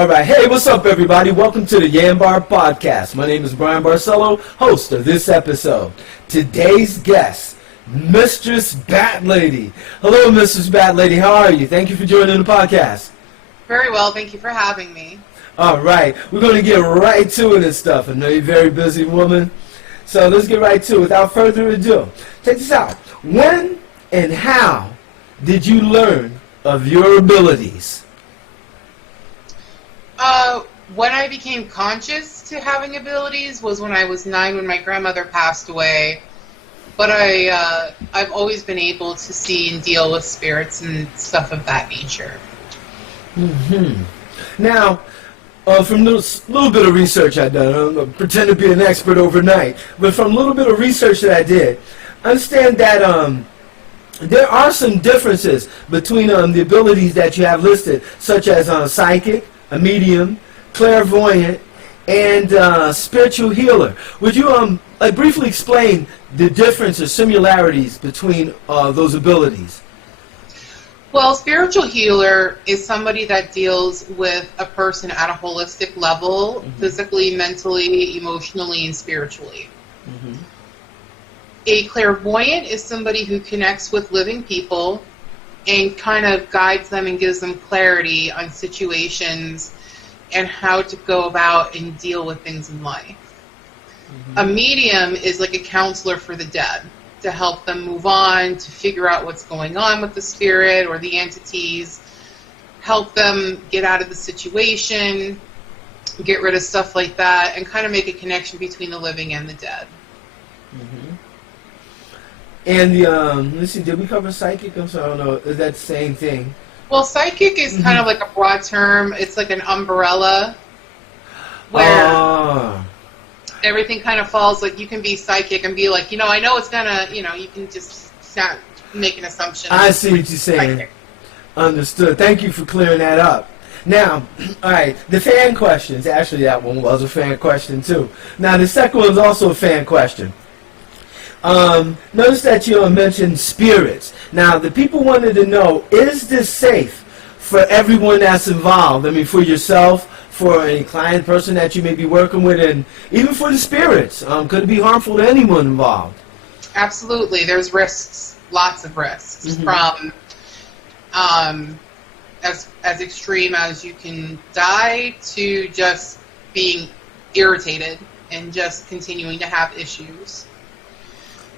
All right. Hey, what's up, everybody? Welcome to the YanBar Podcast. My name is Bryan Barcelo, host of this episode. Today's guest, Mistress Bat Lady. Hello, Mistress Bat Lady. How are you? Thank you for joining the podcast. Very well. Thank you for having me. All right. We're going to get right to it and stuff. I know you're a very busy woman. So let's get right to it. Without further ado, check this out. When and how did you learn of your abilities? When I became conscious to having abilities was when I was 9 when my grandmother passed away. But I've always been able to see and deal with spirits and stuff of that nature. Mm-hmm. Now, from this little bit of research I've done, I don't pretend to be an expert overnight, but from a little bit of research that I did, understand that there are some differences between the abilities that you have listed, such as psychic, a medium, clairvoyant, and spiritual healer. Would you briefly explain the difference or similarities between those abilities? Well, spiritual healer is somebody that deals with a person at a holistic level, physically, mentally, emotionally, and spiritually. Mm-hmm. A clairvoyant is somebody who connects with living people and kind of guides them and gives them clarity on situations and how to go about and deal with things in life. Mm-hmm. A medium is like a counselor for the dead, to help them move on, to figure out what's going on with the spirit or the entities, help them get out of the situation, get rid of stuff like that, and kind of make a connection between the living and the dead. Mm-hmm. And let's see, did we cover psychic? I'm sorry, I don't know. Is that the same thing? Well, psychic is kind of like a broad term. It's like an umbrella where everything kind of falls. Like you can be psychic and be like, I know it's gonna, you can just not make an assumption. I see what you're saying. Psychic. Understood. Thank you for clearing that up. Now, all right, the fan questions. Actually, that one was a fan question too. Now, the second one is also a fan question. Notice that you mentioned spirits. Now, the people wanted to know, is this safe for everyone that's involved? I mean, for yourself, for any client person that you may be working with, and even for the spirits. Could it be harmful to anyone involved? Absolutely. There's risks, lots of risks, from as extreme as you can die to just being irritated and just continuing to have issues.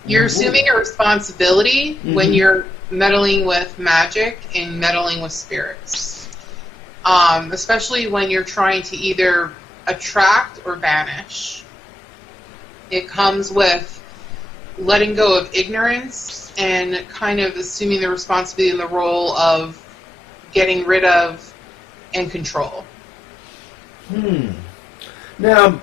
You're assuming a responsibility when you're meddling with magic and meddling with spirits. Especially when you're trying to either attract or banish. It comes with letting go of ignorance and kind of assuming the responsibility and the role of getting rid of and control. Now,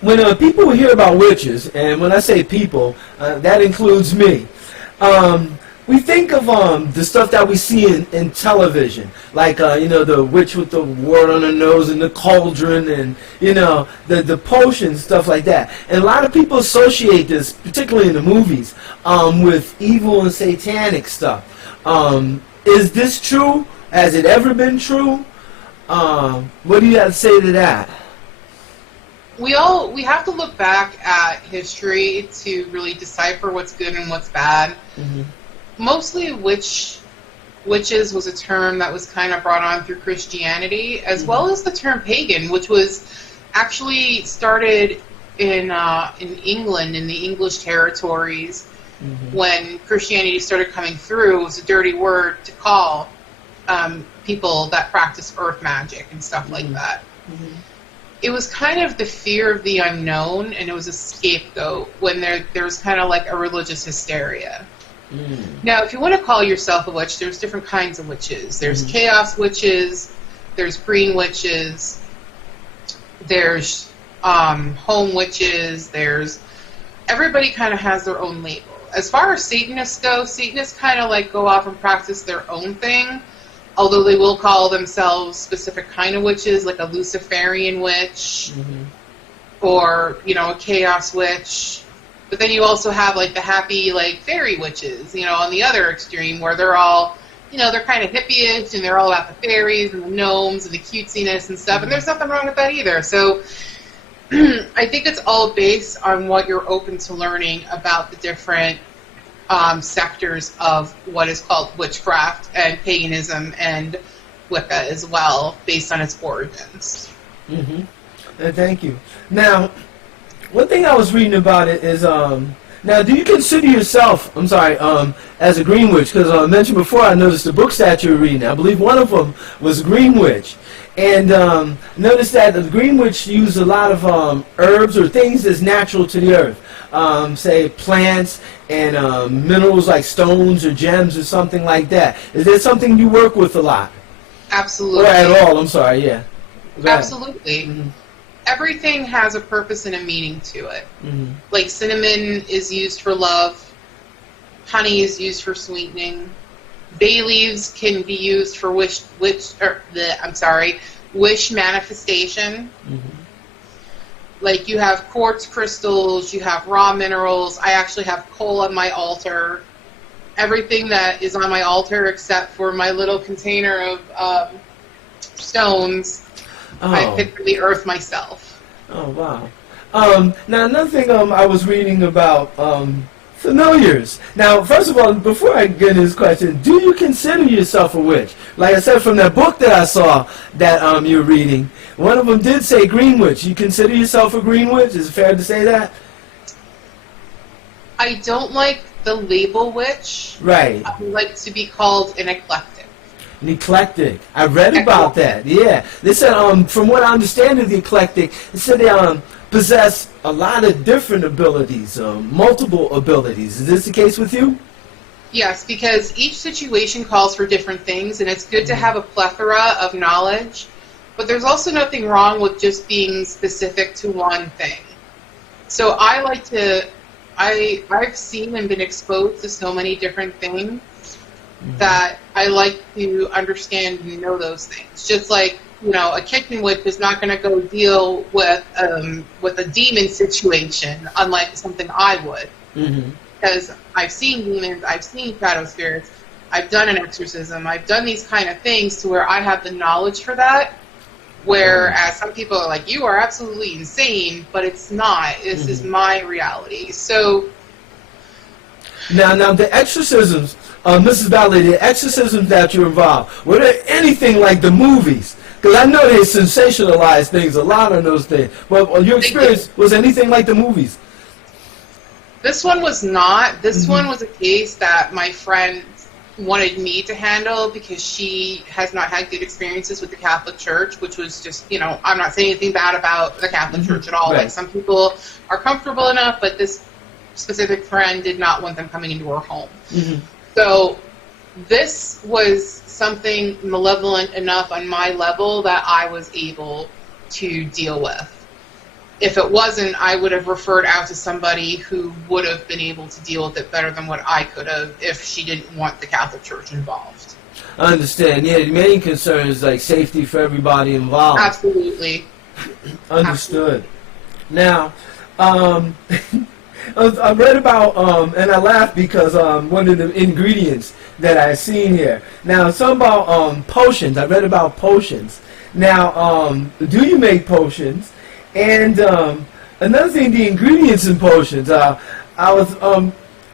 when people hear about witches, and when I say people, that includes me, we think of the stuff that we see in television, like, the witch with the wart on her nose and the cauldron and, the potions, stuff like that. And a lot of people associate this, particularly in the movies, with evil and satanic stuff. Is this true? Has it ever been true? What do you have to say to that? We have to look back at history to really decipher what's good and what's bad. Mostly witches was a term that was kind of brought on through Christianity, as well as the term pagan, which was actually started in England, in the English territories. When Christianity started coming through, it was a dirty word to call people that practice earth magic and stuff like that. It was kind of the fear of the unknown, and it was a scapegoat when there was kind of like a religious hysteria. Now, if you want to call yourself a witch, there's different kinds of witches. There's chaos witches, there's green witches, there's home witches, everybody kind of has their own label. As far as Satanists go, Satanists kind of like go off and practice their own thing, although they will call themselves specific kind of witches, like a Luciferian witch, or, a chaos witch. But then you also have, like, the happy, like, fairy witches, on the other extreme, where they're all they're kind of hippie-ish, and they're all about the fairies and the gnomes and the cutesiness and stuff, and there's nothing wrong with that either. So I think it's all based on what you're open to learning about the different sectors of what is called witchcraft and paganism and Wicca as well, based on its origins. Thank you. Now, one thing I was reading about it is, now, do you consider yourself, as a green witch? Because I mentioned before, I noticed the books that you were reading. I believe one of them was Green Witch. And notice that the Green Witch used a lot of herbs or things that's natural to the earth. Say plants and minerals like stones or gems or something like that. Is that something you work with a lot? Absolutely. Or at all, yeah. Absolutely. Everything has a purpose and a meaning to it. Like cinnamon is used for love, honey is used for sweetening, bay leaves can be used for wish manifestation. Like you have quartz crystals, you have raw minerals. I actually have coal on my altar. Everything that is on my altar except for my little container of stones, I picked from the earth myself. Oh, wow. Now, another thing I was reading about familiars. Now, first of all, before I get into this question, do you consider yourself a witch? Like I said, from that book that I saw that you're reading, one of them did say green witch. You consider yourself a green witch? Is it fair to say that? I don't like the label witch. Right. I would like to be called an eclectic. An eclectic. I read about that. Yeah. They said, from what I understand of the eclectic, they said they possess a lot of different abilities, multiple abilities. Is this the case with you? Yes, because each situation calls for different things, and it's good to have a plethora of knowledge, but there's also nothing wrong with just being specific to one thing. So I've seen and been exposed to so many different things that I like to understand and know those things. Just like, a kitchen witch is not going to go deal with a demon situation, unlike something I would. Because I've seen demons, I've seen shadow spirits, I've done an exorcism, I've done these kind of things to where I have the knowledge for that. Whereas some people are like, you are absolutely insane, but it's not. This is my reality. So Now the exorcisms, Mrs. Bat Lady, the exorcisms that you're involved, were there anything like the movies? Because I know they sensationalize things a lot on those things. But your experience, was anything like the movies? This one was not. This one was a case that my friend wanted me to handle because she has not had good experiences with the Catholic Church, which was just, I'm not saying anything bad about the Catholic Church at all. Right. Like, some people are comfortable enough, but this specific friend did not want them coming into her home. So this was something malevolent enough on my level that I was able to deal with. If it wasn't, I would have referred out to somebody who would have been able to deal with it better than what I could have if she didn't want the Catholic Church involved. I understand. Yeah, the main concern is like safety for everybody involved. Absolutely. Understood. Now, I read about, and I laughed because one of the ingredients that I seen here. Now, something about potions. I read about potions. Now, do you make potions? And another thing, the ingredients in potions. I was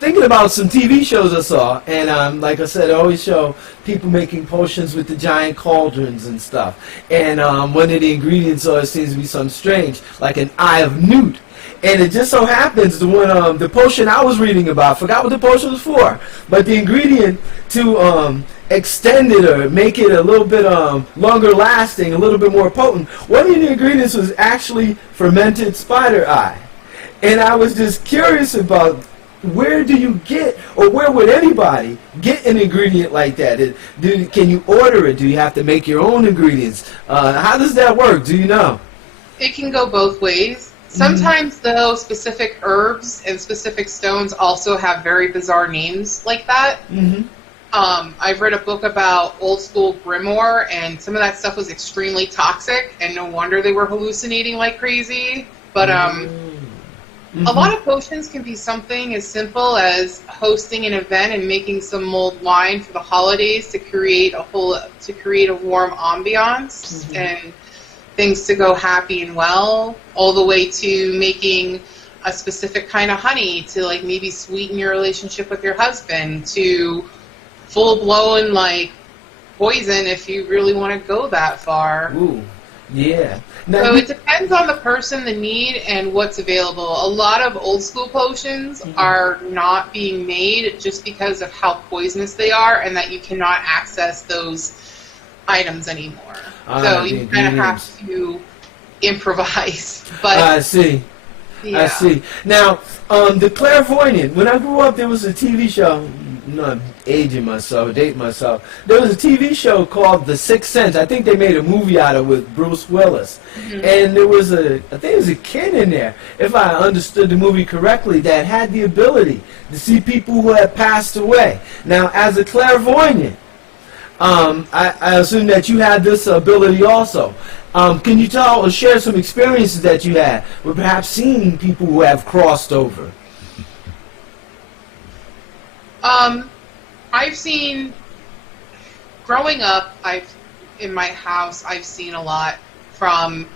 thinking about some TV shows I saw, and like I said, I always show people making potions with the giant cauldrons and stuff. And one of the ingredients always seems to be something strange, like an eye of newt. And it just so happens the potion I was reading about, I forgot what the potion was for, but the ingredient to extend it or make it a little bit longer lasting, a little bit more potent, one of the ingredients was actually fermented spider eye. And I was just curious about where do you get, or where would anybody get an ingredient like that? Can you order it? Do you have to make your own ingredients? How does that work? Do you know? It can go both ways. Sometimes, though, specific herbs and specific stones also have very bizarre names like that. I've read a book about old school grimoire, and some of that stuff was extremely toxic, and no wonder they were hallucinating like crazy. But A lot of potions can be something as simple as hosting an event and making some mulled wine for the holidays to create a warm ambiance and things to go happy and well, all the way to making a specific kind of honey to like maybe sweeten your relationship with your husband, to full-blown like poison if you really want to go that far. Ooh, yeah. Now, so it depends on the person, the need, and what's available. A lot of old school potions are not being made just because of how poisonous they are and that you cannot access those items anymore. So you kind of have to improvise. But I see. Yeah. I see. Now, the clairvoyant, when I grew up, there was a TV show. I'm not aging myself, dating myself. There was a TV show called The Sixth Sense. I think they made a movie out of it with Bruce Willis. And there was I think there was a kid in there, if I understood the movie correctly, that had the ability to see people who had passed away. Now, as a clairvoyant, I assume that you had this ability also. Can you tell or share some experiences that you had with perhaps seeing people who have crossed over? I've seen, growing up, in my house, I've seen a lot from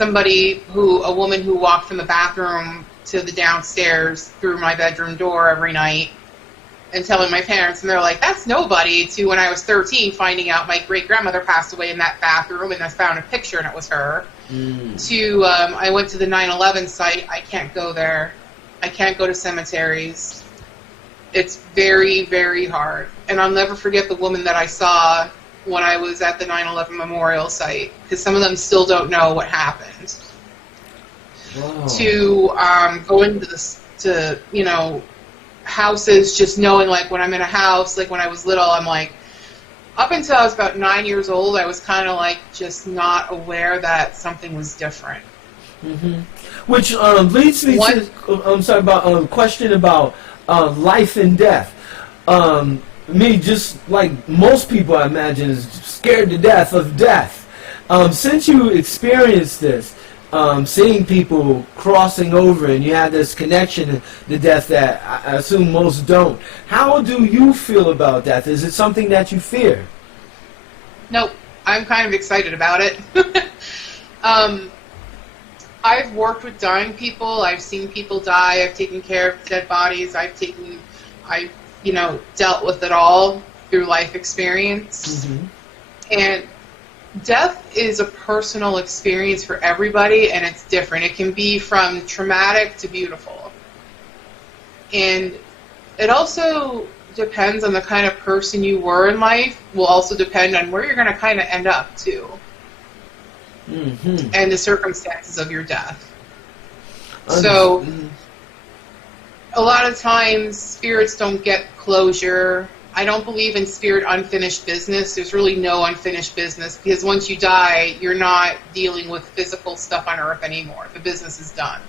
a woman who walked from the bathroom to the downstairs through my bedroom door every night and telling my parents, and they're like, that's nobody, to when I was 13 finding out my great-grandmother passed away in that bathroom and I found a picture and it was her, to I went to the 9/11 site. I can't go there. I can't go to cemeteries. It's very, very hard. And I'll never forget the woman that I saw when I was at the 9/11 memorial site, because some of them still don't know what happened. Wow. To go into houses, just knowing, like, when I'm in a house, like when I was little, I'm like, up until I was about 9 years old, I was kind of like just not aware that something was different. Which leads me to, I'm sorry, about a question about life and death. Me, just like most people, I imagine, is scared to death of death. Since you experienced this, seeing people crossing over and you have this connection to death that I assume most don't, how do you feel about death? Is it something that you fear? Nope. I'm kind of excited about it. I've worked with dying people. I've seen people die. I've taken care of dead bodies. I've dealt with it all through life experience. And death is a personal experience for everybody, and it's different. It can be from traumatic to beautiful. And it also depends on the kind of person you were in life, will also depend on where you're going to kind of end up, too. And the circumstances of your death. So, a lot of times, spirits don't get closure. I don't believe in spirit unfinished business. There's really no unfinished business, because once you die, you're not dealing with physical stuff on Earth anymore. The business is done.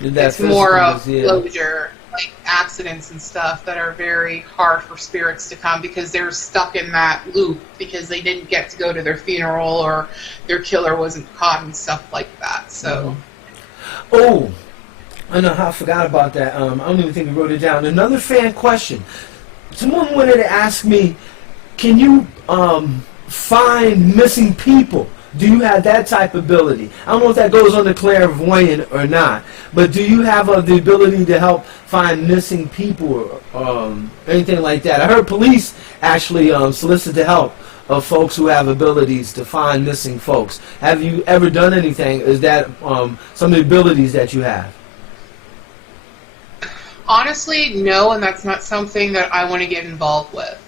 It's more of closure, like accidents and stuff that are very hard for spirits to come, because they're stuck in that loop because they didn't get to go to their funeral or their killer wasn't caught and stuff like that. So, oh, I know how I forgot about that. I don't even think we wrote it down. Another fan question. Someone wanted to ask me, can you find missing people? Do you have that type of ability? I don't know if that goes under clairvoyant or not, but do you have the ability to help find missing people or anything like that? I heard police actually solicit the help of folks who have abilities to find missing folks. Have you ever done anything? Is that some of the abilities that you have? Honestly, no, and that's not something that I want to get involved with.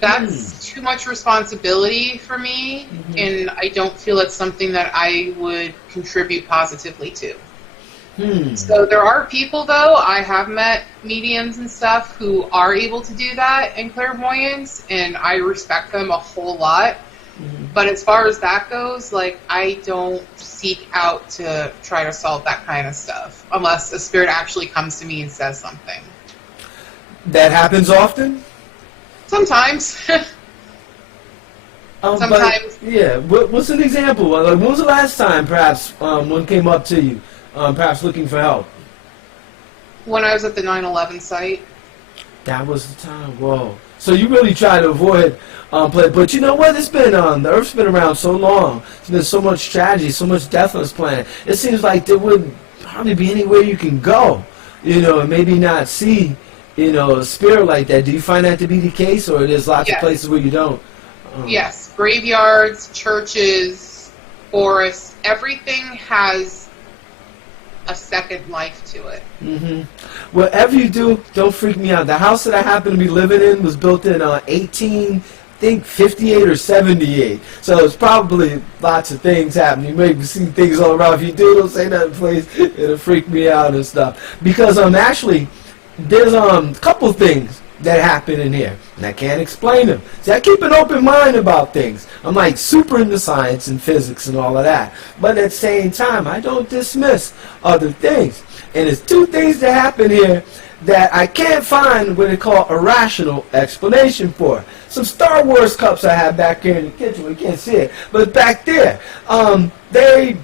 That's too much responsibility for me, and I don't feel it's something that I would contribute positively to. So there are people, though, I have met mediums and stuff who are able to do that in clairvoyance, and I respect them a whole lot. But as far as that goes, like, I don't seek out to try to solve that kind of stuff unless a spirit actually comes to me and says something. That happens often? Sometimes. Sometimes. But, yeah. What's an example? Like, when was the last time, perhaps, one came up to you perhaps looking for help? When I was at the 9/11 site. That was the time. Whoa. So you really try to avoid play, but you know what? It's been the Earth's been around so long. There's been so much tragedy, so much death on this planet. It seems like there wouldn't hardly be anywhere you can go, and maybe not see, a spirit like that. Do you find that to be the case, or there's lots of places where you don't? Yes, graveyards, churches, forests, everything has a second life to it. Mm-hmm. Whatever you do, don't freak me out. The house that I happen to be living in was built in 58 or 78. So it's probably lots of things happening. You may see things all around. If you do, don't say nothing, please. It'll freak me out and stuff. Because actually, there's a couple things that happen in here, and I can't explain them. See, I keep an open mind about things. I'm like super into science and physics and all of that. But at the same time, I don't dismiss other things. And there's two things that happen here that I can't find what they call a rational explanation for. Some Star Wars cups I have back here in the kitchen. We can't see it, but back there, they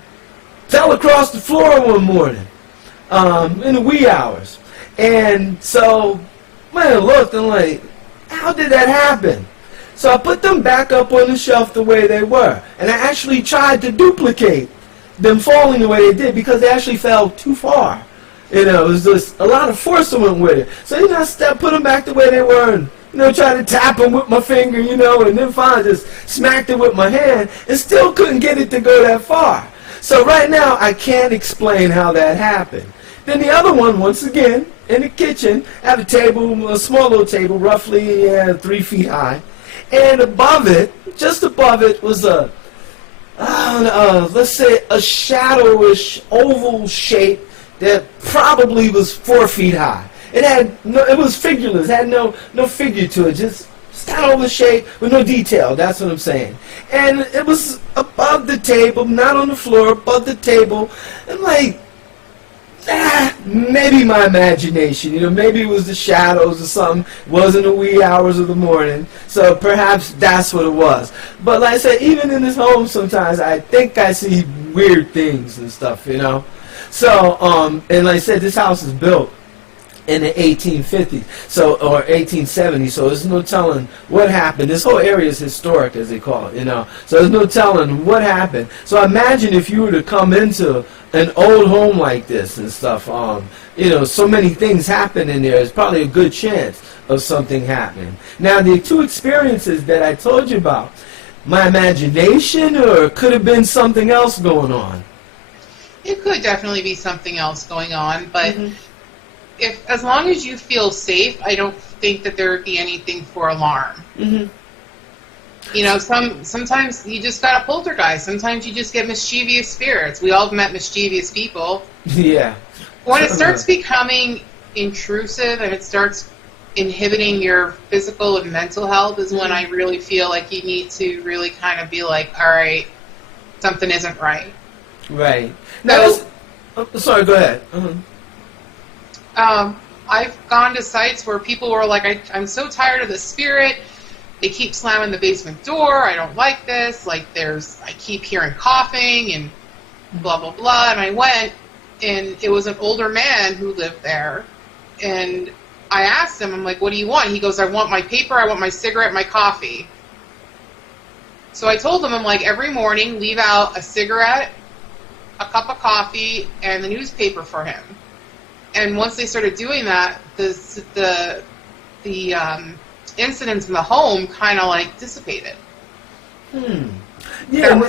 fell across the floor one morning in the wee hours. And so I looked and like, how did that happen? So I put them back up on the shelf the way they were. And I actually tried to duplicate them falling the way they did because they actually fell too far. It was just a lot of force that went with it. So, I put them back the way they were and, try to tap them with my finger, and then finally just smacked it with my hand and still couldn't get it to go that far. So right now, I can't explain how that happened. Then the other one, once again, in the kitchen, I have a table, a small little table, roughly 3 feet high. And above it, just above it, was let's say a shadowish oval shape that probably was 4 feet high. It was figureless, had no figure to it, just kind of oval shape with no detail, that's what I'm saying. And it was above the table, not on the floor, above the table. And like, maybe my imagination, maybe it was the shadows or something. It wasn't the wee hours of the morning, so perhaps that's what it was. But like I said, even in this home sometimes I think I see weird things and stuff, So, and like I said, this house is built in the 1850s, or 1870s, so there's no telling what happened. This whole area is historic, as they call it, So there's no telling what happened. So imagine if you were to come into an old home like this and stuff, so many things happen in there. There's probably a good chance of something happening. Now, the two experiences that I told you about, my imagination, or could have been something else going on? It could definitely be something else going on, but as long as you feel safe, I don't think that there would be anything for alarm. Mm-hmm. Sometimes you just got a poltergeist. Sometimes you just get mischievous spirits. We all have met mischievous people. Yeah. When it starts becoming intrusive and it starts inhibiting your physical and mental health is when I really feel like you need to really kind of be like, all right, something isn't right. Right. Now, sorry, go ahead. I've gone to sites where people were like, I'm so tired of the spirit. They keep slamming the basement door. I don't like this. Like, I keep hearing coughing and blah, blah, blah. And I went, and it was an older man who lived there. And I asked him, I'm like, what do you want? He goes, I want my paper, I want my cigarette, my coffee. So I told him, I'm like, every morning, leave out a cigarette, a cup of coffee, and the newspaper for him. And once they started doing that, the incidents in the home kind of like dissipated. Yeah.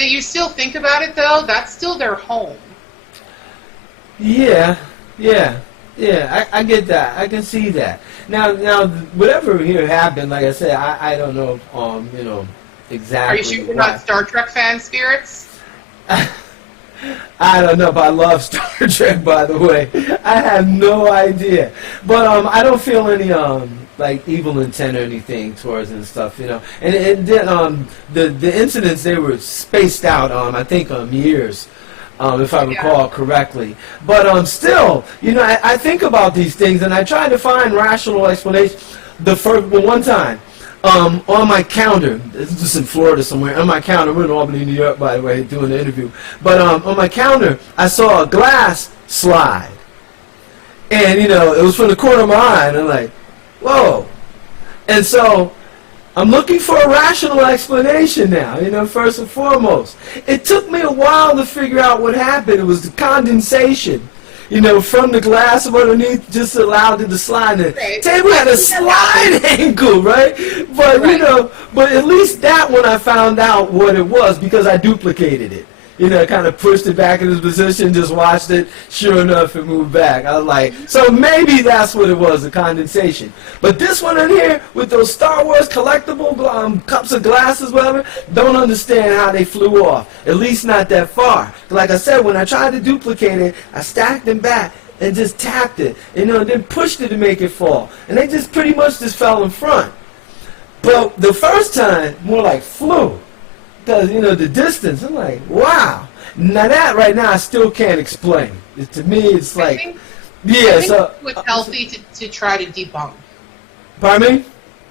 You still think about it though, that's still their home. Yeah. I get that. I can see that. Now, whatever here happened, like I said, I don't know. Exactly. Are you sure you're not Star Trek fan spirits? I don't know, but I love Star Trek, by the way. I have no idea. But I don't feel any like evil intent or anything towards it and stuff, And then the incidents, they were spaced out I think years, if I recall correctly. But still, I think about these things and I try to find rational explanations. One time, on my counter, this is in Florida somewhere, on my counter, we're in Albany, New York, by the way, doing the interview, but on my counter, I saw a glass slide. And, you know, it was from the corner of my eye, and I'm like, whoa. And so I'm looking for a rational explanation now, you know, first and foremost. It took me a while to figure out what happened. It was the condensation, you know, from the glass of underneath just allowed it to slide. The table had a slide angle, right? But, you know, but at least that one I found out what it was because I duplicated it. You know, kind of pushed it back in its position, just watched it. Sure enough, it moved back. I was like, so maybe that's what it was, the condensation. But this one in here, with those Star Wars collectible cups of glasses, whatever, don't understand how they flew off. At least not that far. Like I said, when I tried to duplicate it, I stacked them back and just tapped it. You know, and then pushed it to make it fall. And they just pretty much just fell in front. But the first time, more like flew. Because, you know, the distance, I'm like, wow. Now that right now I still can't explain. To me, it's like, I yeah. think So it's healthy to try to debunk. Pardon me?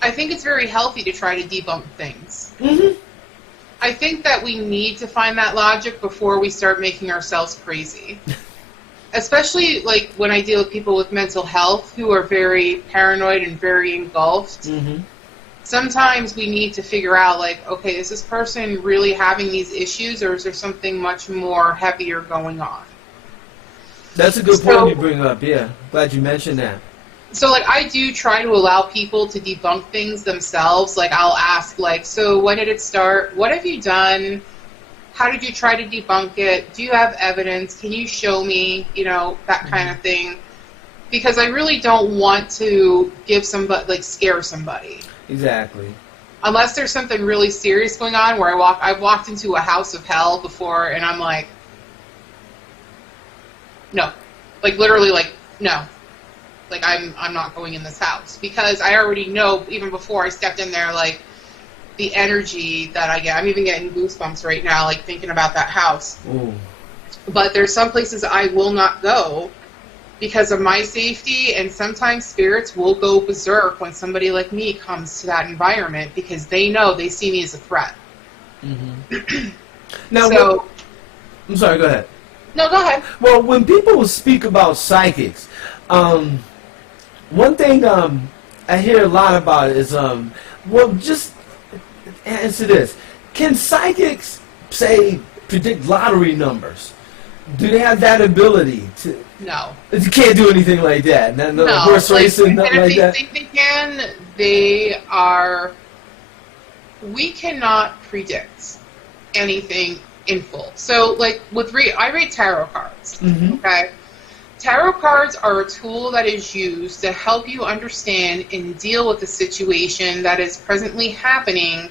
I think it's very healthy to try to debunk things. Mm-hmm. I think that we need to find that logic before we start making ourselves crazy. Especially, like, when I deal with people with mental health who are very paranoid and very engulfed. Mm-hmm. Sometimes we need to figure out, like, okay, is this person really having these issues, or is there something much more heavier going on? That's a good point you bring up, yeah. Glad you mentioned that. So, like, I do try to allow people to debunk things themselves. Like, I'll ask, like, so when did it start? What have you done? How did you try to debunk it? Do you have evidence? Can you show me? You know, that kind of thing. Because I really don't want to give somebody, like, scare somebody. Exactly. Unless there's something really serious going on where I've walked into a house of hell before and I'm like, no. Like, literally, like, no. Like, I'm not going in this house. Because I already know, even before I stepped in there, like, the energy that I get. I'm even getting goosebumps right now, like, thinking about that house. Ooh. But there's some places I will not go because of my safety, and sometimes spirits will go berserk when somebody like me comes to that environment because they know they see me as a threat. Mm-hmm. Now, so, I'm sorry, go ahead. No, go ahead. Well, when people speak about psychics, one thing I hear a lot about is, well, just answer this. Can psychics, say, predict lottery numbers? Do they have that ability to? No. You can't do anything like that. No horse racing, nothing like that. If they think they can, they are. We cannot predict anything in full. So, like, I read tarot cards. Mm-hmm. Okay? Tarot cards are a tool that is used to help you understand and deal with the situation that is presently happening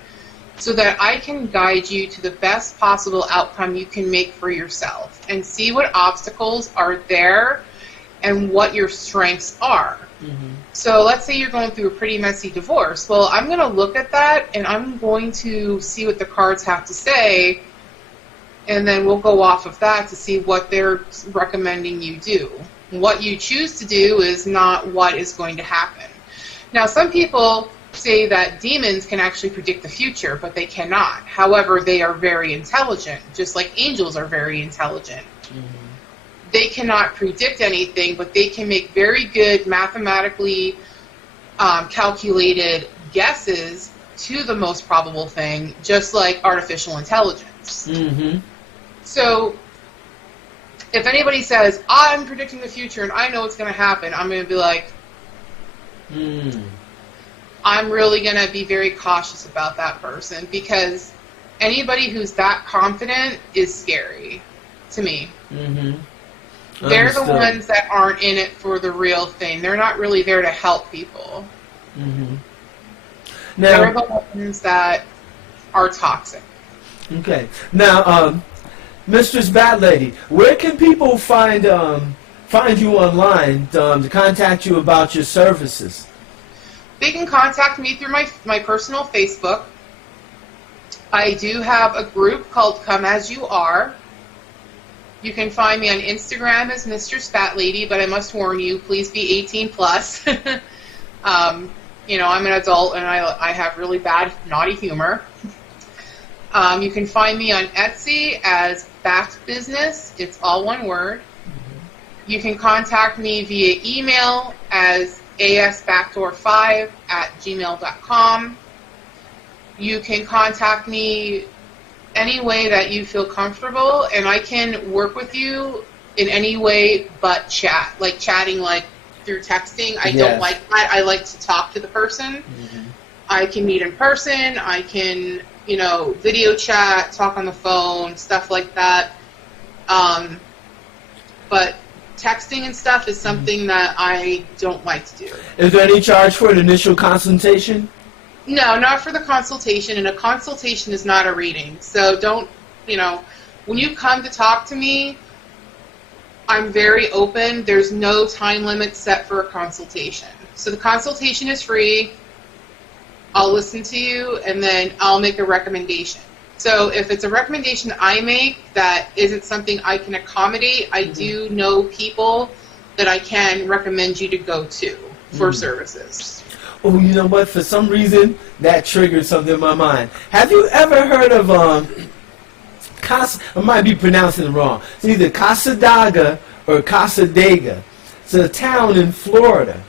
so that I can guide you to the best possible outcome you can make for yourself and see what obstacles are there and what your strengths are. Mm-hmm. So let's say you're going through a pretty messy divorce. Well, I'm going to look at that and I'm going to see what the cards have to say, and then we'll go off of that to see what they're recommending you do. What you choose to do is not what is going to happen. Now, some people say that demons can actually predict the future, but they cannot. However, they are very intelligent, just like angels are very intelligent. Mm-hmm. They cannot predict anything, but they can make very good mathematically calculated guesses to the most probable thing, just like artificial intelligence. Mm-hmm. So, if anybody says, I'm predicting the future and I know what's going to happen, I'm going to be like, I'm really going to be very cautious about that person, because anybody who's that confident is scary to me. Mm-hmm. They're the ones that aren't in it for the real thing. They're not really there to help people. Mm-hmm. They're the ones that are toxic. Okay. Now, Mistress Bat Lady, where can people find you online to contact you about your services? They can contact me through my personal Facebook. I do have a group called Come As You Are. You can find me on Instagram as Mistress Bat Lady, but I must warn you, please be 18 plus. I'm an adult and I have really bad, naughty humor. You can find me on Etsy as Bat Business. It's all one word. You can contact me via email as asbackdoor5@gmail.com. You can contact me any way that you feel comfortable, and I can work with you in any way but chat, like chatting like through texting. I don't like that. I like to talk to the person. I can meet in person. I can, video chat, talk on the phone, stuff like that. But texting and stuff is something that I don't like to do. Is there any charge for an initial consultation? No, not for the consultation, and a consultation is not a reading. So don't, when you come to talk to me, I'm very open. There's no time limit set for a consultation. So the consultation is free. I'll listen to you, and then I'll make a recommendation. So if it's a recommendation I make that isn't something I can accommodate, I do know people that I can recommend you to go to for services. Oh, you know what? For some reason, that triggered something in my mind. Have you ever heard of I might be pronouncing it wrong. It's either Casadaga or Casadega. It's a town in Florida.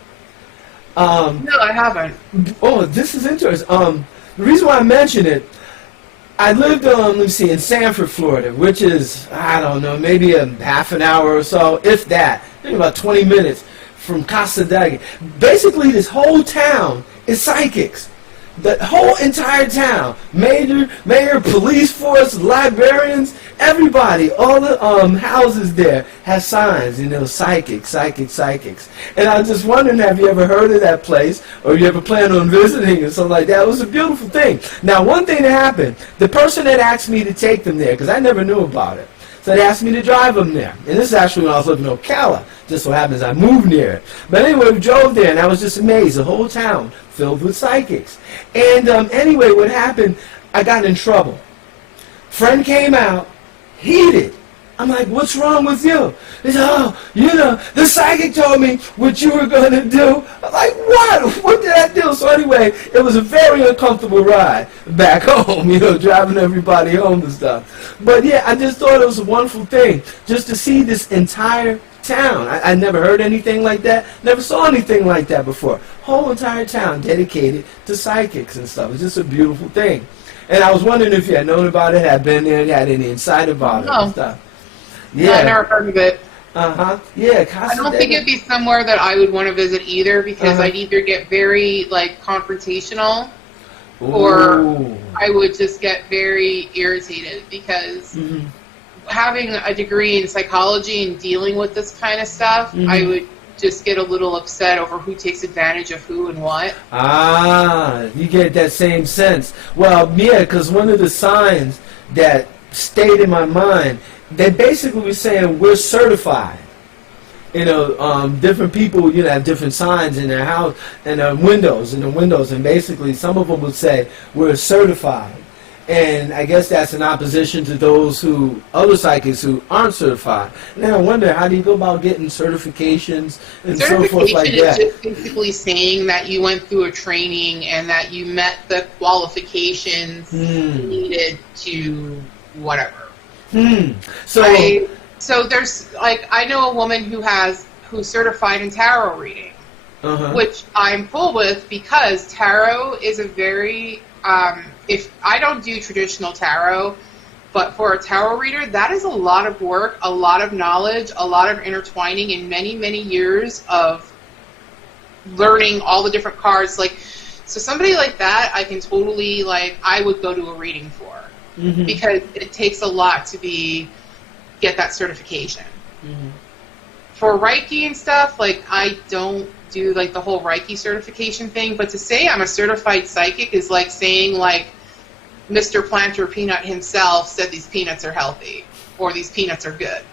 No, I haven't. Oh, this is interesting. The reason why I mention it, I lived, in Sanford, Florida, which is, I don't know, maybe a half an hour or so, if that. Maybe about 20 minutes from Casadega. Basically, this whole town is psychics. The whole entire town, mayor, police force, librarians, everybody, all the houses there have signs, psychics. And I was just wondering, have you ever heard of that place, or you ever plan on visiting or something like that? It was a beautiful thing. Now, one thing that happened, the person that asked me to take them there, because I never knew about it, so they asked me to drive them there. And this is actually when I was living in Ocala. Just so happens I moved near it. But anyway, we drove there, and I was just amazed. The whole town filled with psychics. And anyway, what happened, I got in trouble. Friend came out, heated. I'm like, what's wrong with you? He said, the psychic told me what you were going to do. I'm like, what? What did I do? So anyway, it was a very uncomfortable ride back home, driving everybody home and stuff. But yeah, I just thought it was a wonderful thing just to see this entire town. I never heard anything like that, never saw anything like that before. Whole entire town dedicated to psychics and stuff. It's just a beautiful thing. And I was wondering if you had known about it, had been there, had any insight about it and stuff. Yeah. No, I never heard of it. Yeah. I don't think it'd be somewhere that I would want to visit either, because I'd either get very confrontational, or I would just get very irritated, because having a degree in psychology and dealing with this kind of stuff, I would just get a little upset over who takes advantage of who and what. You get that same sense. Well, yeah, because one of the signs that stayed in my mind, they basically were saying we're certified. Different people, have different signs in their house and their windows, and basically some of them would say we're certified. And I guess that's in opposition to other psychics who aren't certified. Now I wonder, how do you go about getting certifications and so forth like that? Certification is just basically saying that you went through a training and that you met the qualifications needed to whatever. So there's I know a woman who's certified in tarot reading, which I'm cool with, because tarot is a very if I don't do traditional tarot, but for a tarot reader, that is a lot of work, a lot of knowledge, a lot of intertwining, and many, many years of learning all the different cards. So somebody like that, I can totally, I would go to a reading for, because it takes a lot to get that certification. For Reiki and stuff, I don't do the whole Reiki certification thing, but to say I'm a certified psychic is like saying Mr. Planter Peanut himself said these peanuts are healthy, or these peanuts are good.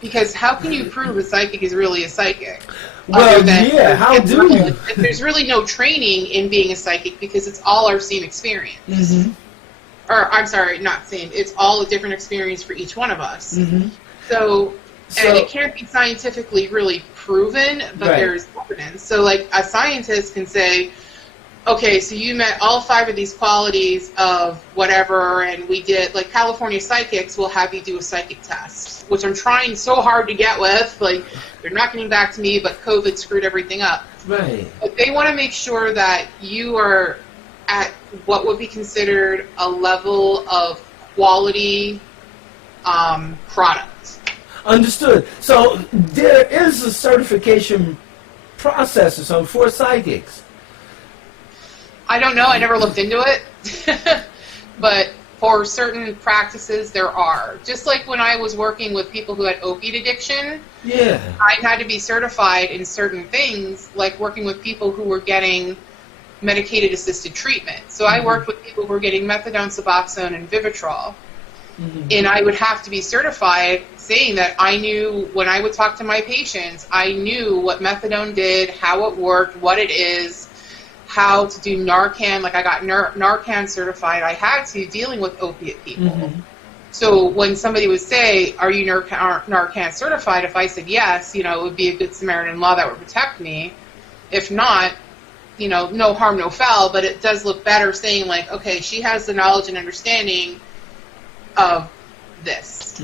Because how can you prove a psychic is really a psychic? Well, how do you? There's really no training in being a psychic, because it's all our same experience. Or, I'm sorry, not same. It's all a different experience for each one of us. So, and it can't be scientifically really proven, but there's evidence. So, a scientist can say, okay, so you met all 5 of these qualities of whatever, and we did, like, California Psychics will have you do a psychic test, which I'm trying so hard to get with. Like, they're not getting back to me, but COVID screwed everything up. Right. But they want to make sure that you are at what would be considered a level of quality product. Understood. So there is a certification process or something for psychics. I don't know. I never looked into it. But for certain practices, there are. Just like when I was working with people who had opiate addiction, Yeah. I had to be certified in certain things, like working with people who were getting medicated-assisted treatment. So I worked with people who were getting methadone, Suboxone, and Vivitrol. And I would have to be certified saying that I knew, when I would talk to my patients, I knew what methadone did, how it worked, what it is, how to do Narcan. Like, I got Narcan certified. I had to, dealing with opiate people. So when somebody would say, are you Narcan certified? If I said yes, you know, it would be a good Samaritan law that would protect me. If not, you know, no harm, no foul, but it does look better saying, like, okay, she has the knowledge and understanding of this.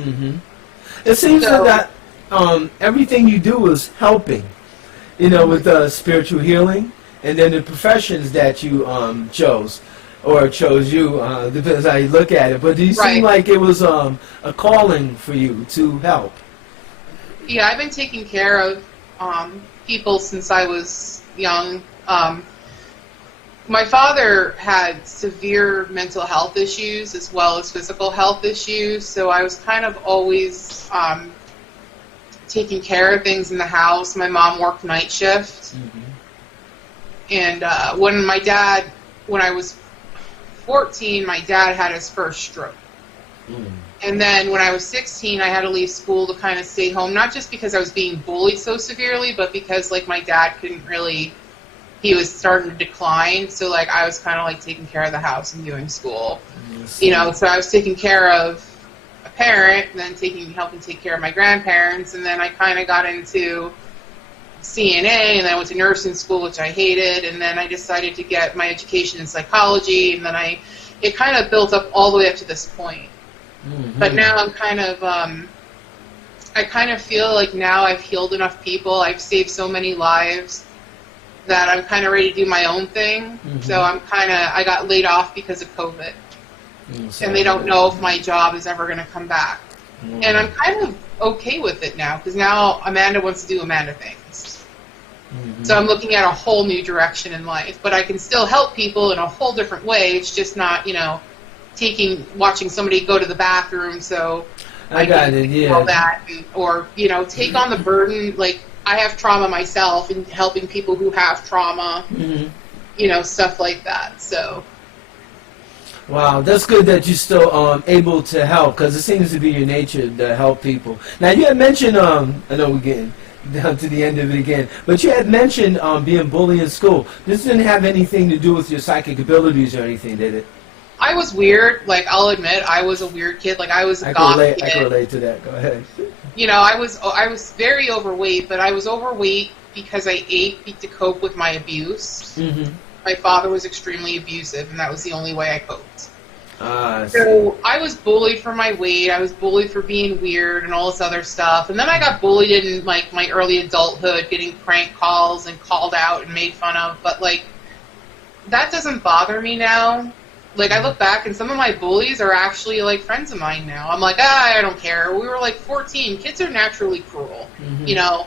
It seems that everything you do is helping, you know, with spiritual healing, and then the professions that you chose you, depends how you look at it. But do you seem like it was a calling for you to help? Yeah, I've been taking care of people since I was young. My father had severe mental health issues as well as physical health issues, so I was kind of always taking care of things in the house. My mom worked night shift. And when I was 14, my dad had his first stroke. And then when I was 16, I had to leave school to kind of stay home, not just because I was being bullied so severely, but because, like, my dad couldn't really, he was starting to decline. So, like, I was kind of, like, taking care of the house and doing school. You know, so I was taking care of a parent, and then helping take care of my grandparents, and then I kind of got into CNA, and then I went to nursing school, which I hated, and then I decided to get my education in psychology, and then it kind of built up all the way up to this point. But now I'm kind of, I kind of feel like now I've healed enough people, I've saved so many lives, that I'm kind of ready to do my own thing. So I got laid off because of COVID. And they don't know if my job is ever going to come back. And I'm kind of okay with it now, because now Amanda wants to do Amanda things. So I'm looking at a whole new direction in life. But I can still help people in a whole different way. It's just not, you know, watching somebody go to the bathroom, so I got it, yeah. All that, or, you know, take on the burden. Like, I have trauma myself, and helping people who have trauma, you know, stuff like that. So. Wow, that's good that you're still able to help, because it seems to be your nature to help people. Now, you had mentioned, I know we're getting down to the end of it again, but you had mentioned being bullied in school. This didn't have anything to do with your psychic abilities or anything, did it? I was weird. Like, I'll admit, I was a weird kid. Like, I was a goth kid. I can relate to that. Go ahead. You know, I was very overweight, but I was overweight because I ate to cope with my abuse. My father was extremely abusive, and that was the only way I coped. So I was bullied for my weight. I was bullied for being weird and all this other stuff. And then I got bullied in, like, my early adulthood, getting prank calls and called out and made fun of. But, like, that doesn't bother me now. Like, I look back, and some of my bullies are actually, like, friends of mine now. I'm like, I don't care. We were, like, 14. Kids are naturally cruel, you know.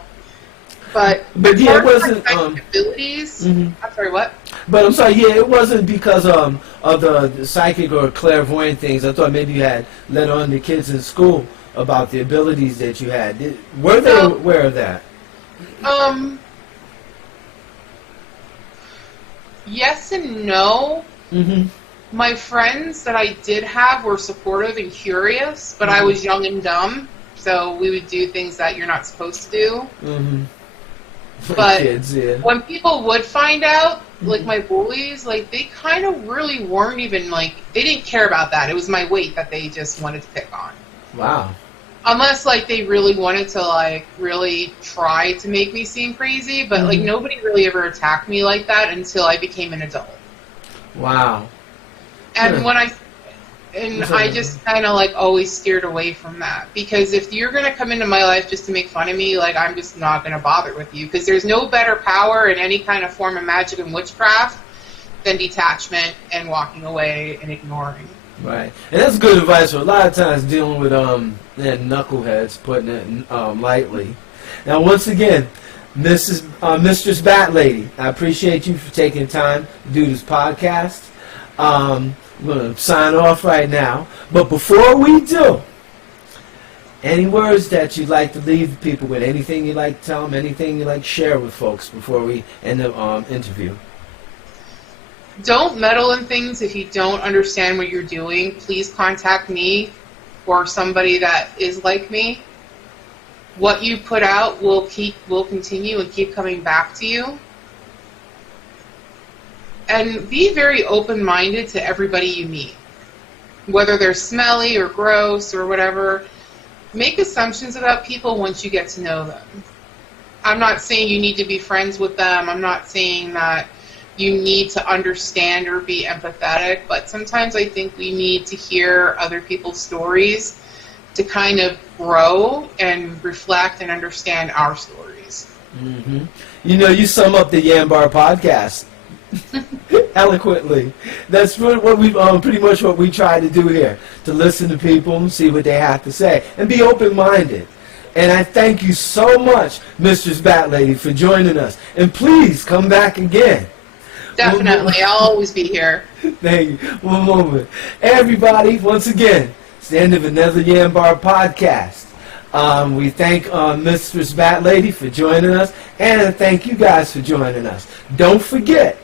But yeah, it wasn't abilities. I'm sorry, what? But I'm sorry, yeah, it wasn't because of the psychic or clairvoyant things. I thought maybe you had let on the kids in school about the abilities that you had. Were they aware of that? Yes and no. My friends that I did have were supportive and curious, but I was young and dumb, so we would do things that you're not supposed to do. But kids, yeah. When people would find out, like my bullies, like they kind of really weren't even like, they didn't care about that. It was my weight that they just wanted to pick on. Wow. Unless like they really wanted to like really try to make me seem crazy, but like nobody really ever attacked me like that until I became an adult. Wow. And Yeah. when I just kind of like always steered away from that, because if you're going to come into my life just to make fun of me, like, I'm just not going to bother with you, because there's no better power in any kind of form of magic and witchcraft than detachment and walking away and ignoring. Right. And that's good advice for a lot of times dealing with knuckleheads, putting it lightly. Now, once again, Mistress Bat Lady, I appreciate you for taking time to do this podcast. I'm going to sign off right now. But before we do, any words that you'd like to leave the people with, anything you'd like to tell them, anything you'd like to share with folks before we end the interview? Don't meddle in things if you don't understand what you're doing. Please contact me or somebody that is like me. What you put out will continue and keep coming back to you. And be very open-minded to everybody you meet. Whether they're smelly or gross or whatever, make assumptions about people once you get to know them. I'm not saying you need to be friends with them. I'm not saying that you need to understand or be empathetic, but sometimes I think we need to hear other people's stories to kind of grow and reflect and understand our stories. Mm-hmm. You know, you sum up the YanBar Podcast eloquently. That's what we pretty much what we try to do here, to listen to people and see what they have to say and be open-minded. And I thank you so much, Mistress Bat Lady, for joining us. And please come back again. Definitely. I'll always be here. Thank you. One moment. Everybody, once again, it's the end of another YanBar Podcast. We thank Mistress Bat Lady for joining us, and thank you guys for joining us. Don't forget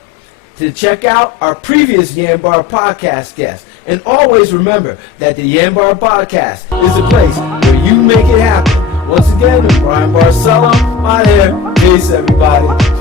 to check out our previous YanBar Podcast guests. And always remember that the YanBar Podcast is a place where you make it happen. Once again, I'm Bryan Barcelo. Out here. Peace, everybody.